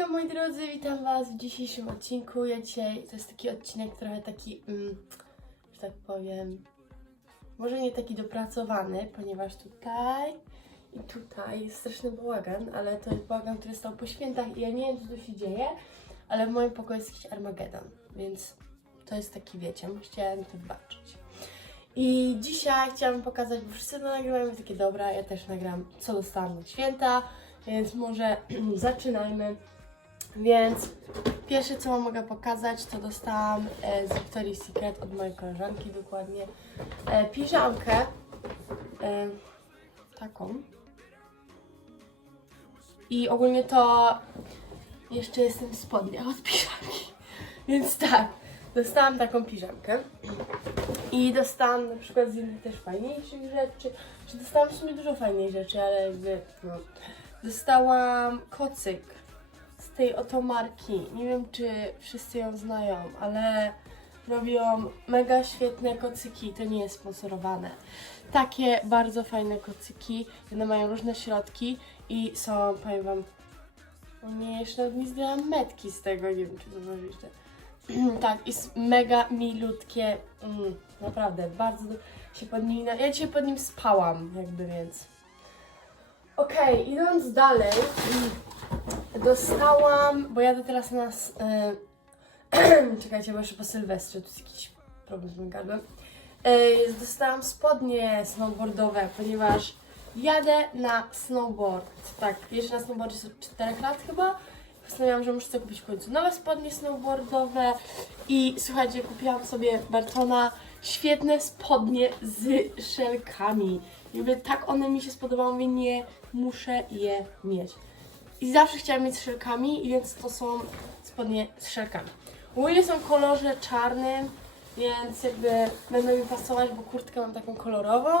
Hejka moi drodzy, witam was w dzisiejszym odcinku. Ja dzisiaj, to jest taki odcinek trochę taki, mm, że tak powiem, może nie taki dopracowany, ponieważ tutaj i tutaj jest straszny bałagan, ale to jest bałagan, który stał po świętach i ja nie wiem co tu się dzieje, ale w moim pokoju jest jakiś Armagedon, więc to jest taki, wiecie, chciałem to wybaczyć. I dzisiaj chciałam pokazać, bo wszyscy to nagrywają, takie dobra, ja też nagram, co dostałam na święta, więc może zaczynajmy. Więc pierwsze, co wam mogę pokazać, to dostałam e, z Victoria's Secret od mojej koleżanki dokładnie e, piżamkę e, taką. I ogólnie to jeszcze jestem w spodniach od piżamki. Więc tak, dostałam taką piżamkę. I dostałam na przykład z innych też fajniejszych rzeczy. Czy dostałam w sumie dużo fajnych rzeczy, ale no. Dostałam kocyk z tej oto marki. Nie wiem, czy wszyscy ją znają, ale robią mega świetne kocyki. To nie jest sponsorowane. Takie bardzo fajne kocyki. One mają różne środki i są, powiem wam, nie, jeszcze nawet nie metki z tego, nie wiem, czy zauważyliście. tak, jest mega milutkie. Mm, naprawdę, bardzo się pod nim. Ja dzisiaj pod nim spałam, jakby więc. Okej, idąc dalej, dostałam, bo jadę teraz na. s- y, czekajcie, bo jeszcze po Sylwestrze, tu jest jakiś problem z moim gardłem. Y, dostałam spodnie snowboardowe, ponieważ jadę na snowboard. Tak, jeżdżę na snowboardzie od 4 lat chyba. Postanowiłam, że muszę sobie kupić w końcu nowe spodnie snowboardowe i słuchajcie, kupiłam sobie Bartona świetne spodnie z szelkami. Jakby tak one mi się spodobały, mówię, nie, muszę je mieć. I zawsze chciałam mieć z szelkami, więc to są spodnie z szelkami. Ogólnie są w kolorze czarnym, więc jakby będą mi pasować, bo kurtkę mam taką kolorową,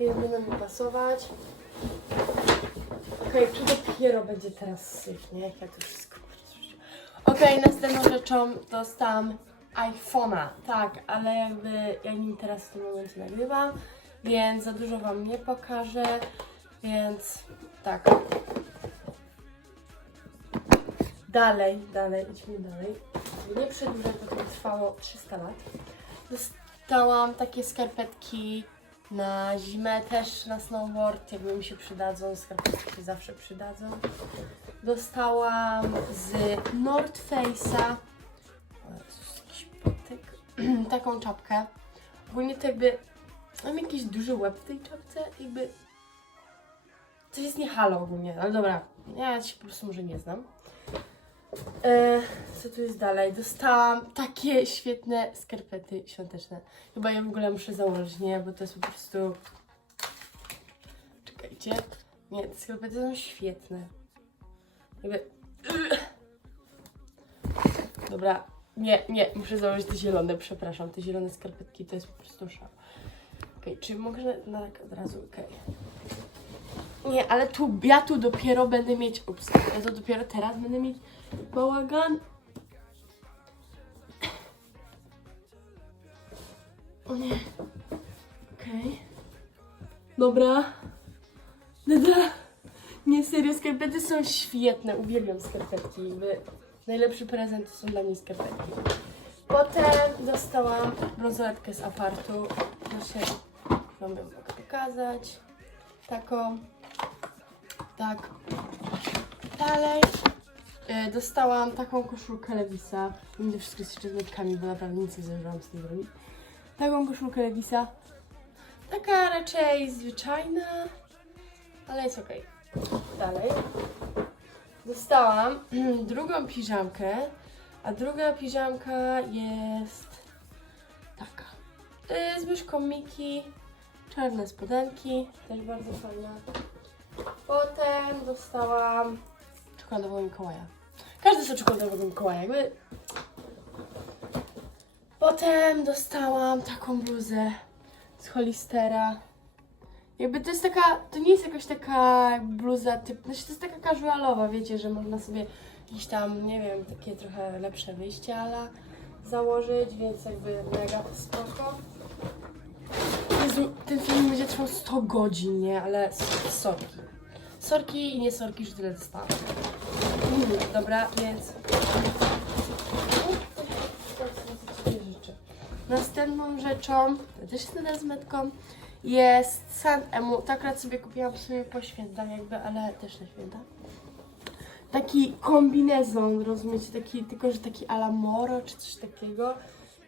więc będą mi pasować. Okej, czy dopiero będzie teraz syf, nie? Jak ja to wszystko. Okej, następną rzeczą dostałam iPhone'a, tak, ale jakby ja nim teraz w tym momencie nagrywam, więc za dużo Wam nie pokażę, więc tak. Dalej, dalej, idźmy dalej. Nie przedłużać, bo to trwało 300 lat. Dostałam takie skarpetki na zimę też na snowboard, jakby mi się przydadzą, skarpetki się zawsze przydadzą. Dostałam z North Face'a taką czapkę. Ogólnie to jakby mam jakiś duży łeb w tej czapce, jakby to jest nie halo ogólnie, ale dobra, ja się po prostu może nie znam. E, co tu jest dalej? Dostałam takie świetne skarpety świąteczne. Chyba je w ogóle muszę założyć, nie? Bo to jest po prostu... Czekajcie. Nie, te skarpety są świetne. Jakby... Dobra, nie, nie, muszę założyć te zielone, przepraszam. Te zielone skarpetki to jest po prostu szał. Okej, czy mogę na tak od razu? Okej. Nie, ale tu, ja tu dopiero będę mieć, ups, ja to dopiero teraz będę mieć bałagan. O nie. Okej. Dobra. Dobra. Nie, serio, skarpety są świetne. Uwielbiam skarpetki. Jakby najlepszy prezent są dla mnie skarpetki. Potem dostałam brązoletkę z apartu. Proszę, wam ją pokazać. Taką. Tak. Dalej. E, dostałam taką koszulkę Lewisa. Będę wszystko z metkami, bo naprawdę nic nie zdążyłam z tym zrobić. Taką koszulkę Lewisa. Taka raczej zwyczajna, ale jest okej. Dalej. Dostałam drugą piżamkę, a druga piżamka jest taka. Y, Z myszką Miki, czarne spodenki, też bardzo fajna. Potem dostałam czekoladowego Mikołaja. Każdy chce czekoladowego Mikołaja, jakby... Potem dostałam taką bluzę z Holistera. Jakby to jest taka, to nie jest jakaś taka bluza typ, znaczy to jest taka casualowa, wiecie, że można sobie jakieś tam, nie wiem, takie trochę lepsze wyjście ala założyć, więc jakby mega spoko. Jezu, ten film będzie trwał 100 godzin, nie? Ale s- sorki. I nie sorki, że tyle dostałam. minut, dobra, więc... Następną rzeczą, to też jest nadal z metką, jest San Emu. To akurat sobie kupiłam w sumie po świętach jakby, ale też na święta. Taki kombinezon, rozumiecie, taki, tylko że taki ala moro czy coś takiego.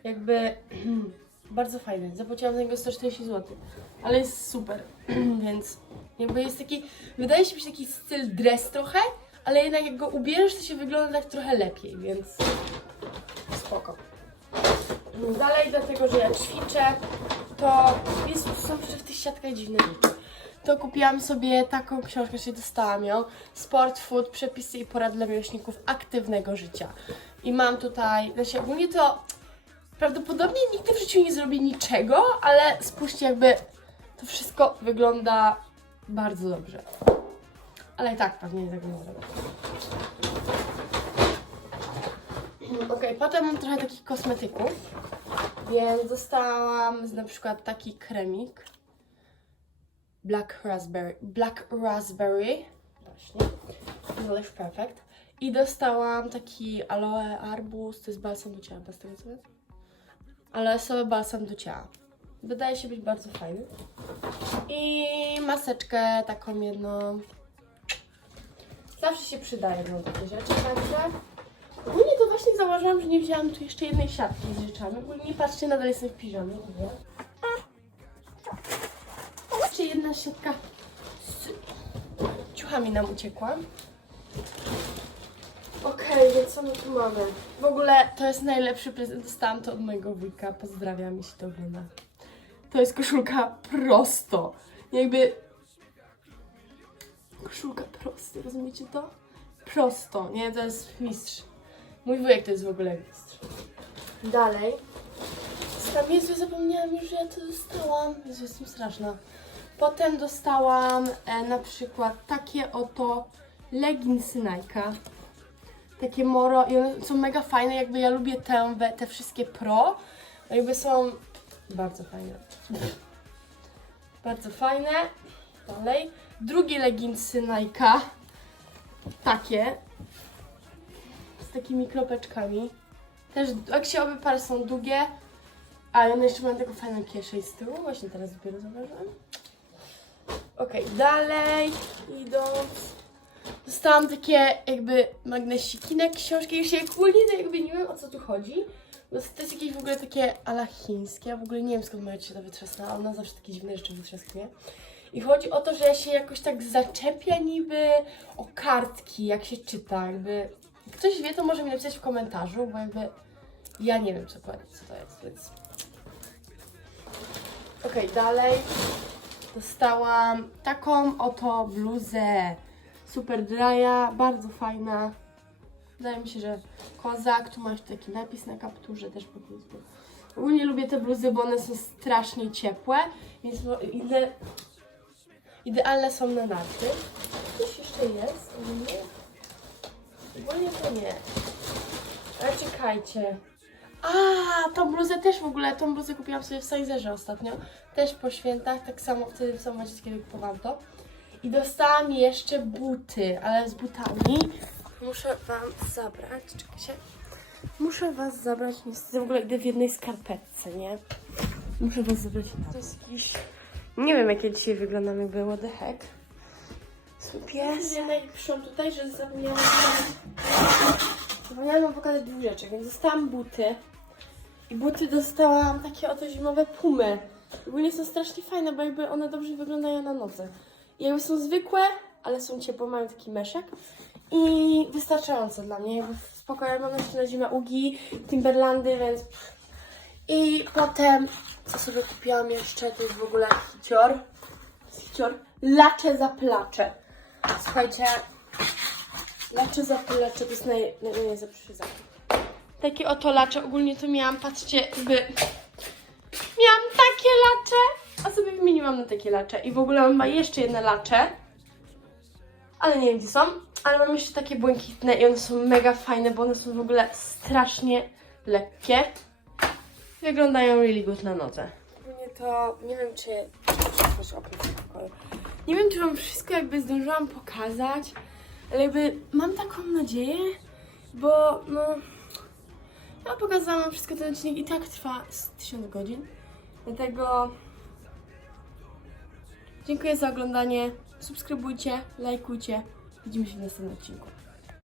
Jakby bardzo fajny. Zapłaciłam za niego 140 zł, ale jest super, więc jakby jest taki, wydaje się być taki styl dress trochę, ale jednak jak go ubierzesz, to się wygląda tak trochę lepiej, więc spoko. Dalej do tego, że ja ćwiczę, to jest, są w tych siatkach dziwne rzeczy. To kupiłam sobie taką książkę, czyli dostałam ją. Sport, food, przepisy i porad dla miłośników aktywnego życia. I mam tutaj, znaczy ogólnie to prawdopodobnie nigdy w życiu nie zrobię niczego, ale spójrzcie jakby to wszystko wygląda bardzo dobrze. Ale i tak pewnie tego nie zrobię. Okej, potem mam trochę takich kosmetyków, więc dostałam na przykład taki kremik. Black Raspberry, Black Raspberry, właśnie, English Perfect. I dostałam taki Aloe Arbus, to jest balsam do ciała, bez tego co wiem? Aloesowy balsam do ciała. Wydaje się być bardzo fajny. I maseczkę taką jedną. Zawsze się przydaje no, takie rzeczy, także Ogólnie to właśnie zauważyłam, że nie wzięłam tu jeszcze jednej siatki z rzeczami. Ogólnie nie patrzcie, nadal jestem w piżamie. Nie? Jeszcze jedna siatka z ciuchami nam uciekła. Okej, więc co my tu mamy? W ogóle to jest najlepszy prezent. Dostałam to od mojego wujka. Pozdrawiam, jeśli to ogląda. To jest koszulka prosto. Jakby... Koszulka prosto, rozumiecie to? Prosto, nie? To jest mistrz. Mój wujek to jest w ogóle mistrz. Dalej. Tam Jezu, zapomniałam już, że ja to dostałam. Jezu, jestem straszna. Potem dostałam e, na przykład takie oto leginsy Nike. Takie moro i one są mega fajne, jakby ja lubię te, wszystkie pro. Jakby są bardzo fajne. Bardzo fajne. Dalej. Drugie leginsy Nike. Takie z takimi kropeczkami. Też jak się obie pary są długie, a one jeszcze mają taką fajną kieszeń z tyłu. Właśnie teraz dopiero zauważyłam. Okej, dalej idąc. Dostałam takie jakby magnesiki na książki. Już jak ogólnie to jakby nie wiem o co tu chodzi. Bo to jest jakieś w ogóle takie ala chińskie. Ja w ogóle nie wiem skąd moja się to wytrzasnęła. Ona zawsze takie dziwne rzeczy wytrzaskuje. I chodzi o to, że ja się jakoś tak zaczepia niby o kartki, jak się czyta, jakby... Jak ktoś wie, to może mi napisać w komentarzu, bo jakby ja nie wiem co, to jest, więc... Okej, dalej dostałam taką oto bluzę super dry'a, bardzo fajna. Wydaje mi się, że kozak, tu masz taki napis na kapturze też po prostu. Ogólnie lubię te bluzy, bo one są strasznie ciepłe, więc ide- idealne są na narty. Coś jeszcze jest? Nie. Ogólnie to nie. Ale czekajcie. A, tą bluzę też w ogóle, tą bluzę kupiłam sobie w Sizerze ostatnio. Też po świętach, tak samo wtedy w samym kiedy kupowałam to. I dostałam jeszcze buty, ale z butami muszę wam zabrać, czekajcie. Muszę was zabrać, niestety w ogóle idę w jednej skarpetce, nie? Muszę was zabrać. To jest jakiś... Nie wiem, jak ja dzisiaj wyglądam, jakby what the heck. Pies. Ja najlepszą tutaj, że zapomniałam Zapomniałam wam pokazać dwóch rzeczy, więc dostałam buty. I buty dostałam takie oto zimowe pumy. Ogólnie są strasznie fajne, bo jakby one dobrze wyglądają na nodze. Jakby są zwykłe, ale są ciepłe, mają taki meszek. I wystarczające dla mnie. Jakby spokojnie mam jeszcze na zimę ugi, Timberlandy, więc... I potem, co sobie kupiłam jeszcze, to jest w ogóle hicior. Hicior. Lacze za placze. Słuchajcie, lacze za placze to jest naj, najlepszy zakup. Takie oto lacze, ogólnie to miałam, patrzcie, jakby... Miałam takie lacze, a wymieniłam na takie lacze. I w ogóle mam jeszcze jedne lacze. Ale nie wiem gdzie są. Ale mam jeszcze takie błękitne i one są mega fajne, bo one są w ogóle strasznie lekkie. Wyglądają really good na nodze. Ogólnie to nie wiem czy... Nie wiem czy wam wszystko jakby zdążyłam pokazać. Ale jakby mam taką nadzieję, bo no... Ja pokazałam wszystko ten odcinek i tak trwa z 1000 godzin. Dlatego dziękuję za oglądanie. Subskrybujcie, lajkujcie. Widzimy się w następnym odcinku.